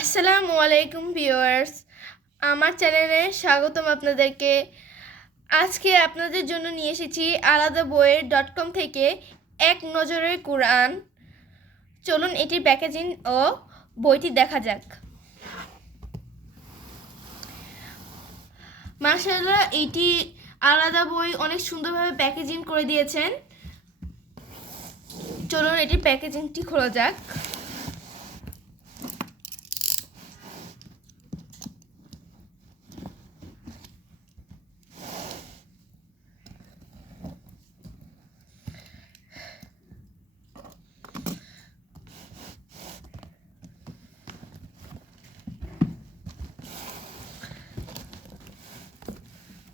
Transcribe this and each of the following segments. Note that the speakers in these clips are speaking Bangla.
আসসালামু আলাইকুম ভিউয়ার্স, আমার চ্যানেলে স্বাগতম আপনাদেরকে। আজকে আপনাদের জন্য নিয়ে এসেছি আলাদা বইয়ের .com থেকে এক নজরে কোরআন। চলুন এটির প্যাকেজিং ও বইটি দেখা যাক। মাশাআল্লাহ, এটি আলাদা বই অনেক সুন্দরভাবে প্যাকেজিং করে দিয়েছেন। চলুন এটির প্যাকেজিংটি খোলা যাক।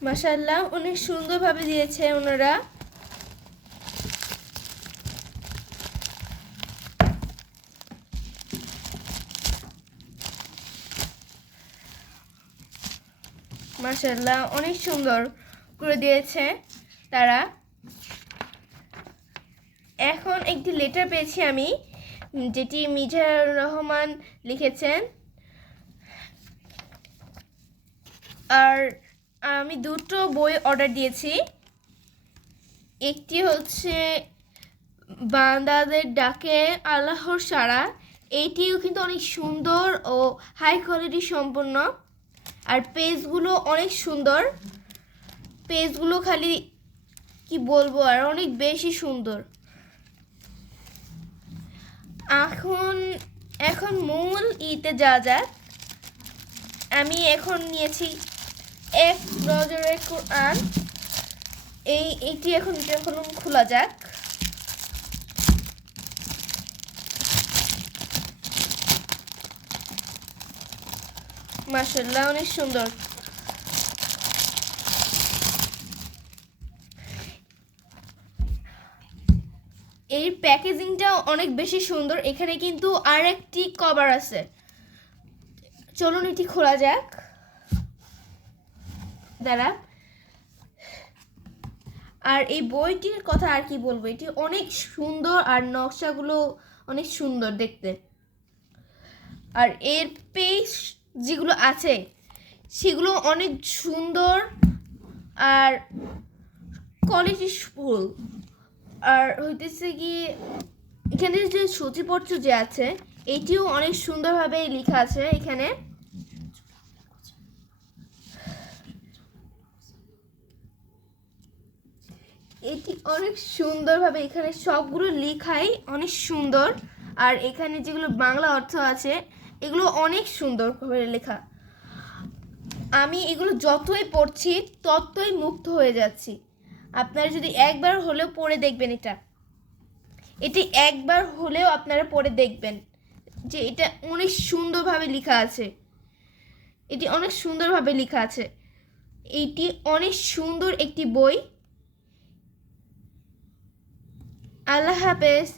মাশাআল্লাহ, অনেক সুন্দরভাবে দিয়েছে ওনারা। মাশাআল্লাহ, অনেক সুন্দর করে দিয়েছে তারা। এখন একটি লেটার পেয়েছি আমি, যেটি মিজানুর রহমান লিখেছেন। আর আমি দুটো বই অর্ডার দিয়েছি। একটি হচ্ছে বান্দাদের ডাকে আল্লাহর সাড়া, এইটিও কিন্তু অনেক সুন্দর ও হাই কোয়ালিটি সম্পন্ন। আর পেজগুলো অনেক সুন্দর, পেজগুলো খালি কি বলবো, আর অনেক বেশি সুন্দর। এখন মূল ইতে যাওয়া যাক। আমি এখন নিয়েছি এক নজরে কোরআন। এইটি এখন খোলা যাক। মাশাআল্লাহ, অনেক সুন্দর। এর প্যাকেজিংটাও অনেক বেশি সুন্দর। এখানে কিন্তু আর একটি কভার আছে। চলুন এটি খোলা যাক। দাঁড়া। আর এই বইটির কথা আর কি বলবো, এটি অনেক সুন্দর আর নকশাগুলো অনেক সুন্দর দেখতে। আর এর পেজ যেগুলো আছে সেগুলো অনেক সুন্দর আর কোয়ালিটিফুল। আর হইতেছে কি, এখানে যে সূচিপত্র যে আছে এটিও অনেক সুন্দরভাবে লেখা আছে। এখানে এটি অনেক সুন্দরভাবে, এখানে সবগুলো লেখাই অনেক সুন্দর। আর এখানে যেগুলো বাংলা অর্থ আছে এগুলো অনেক সুন্দরভাবে লেখা। আমি এগুলো যতই পড়ছি ততই মুগ্ধ হয়ে যাচ্ছি। আপনারা যদি একবার হলেও পড়ে দেখবেন, এটি একবার হলেও আপনারা পড়ে দেখবেন যে এটা অনেক সুন্দরভাবে লেখা আছে। এটি অনেক সুন্দরভাবে লেখা আছে। এইটি অনেক সুন্দর একটি বই। আল্লাহ হাফেজ।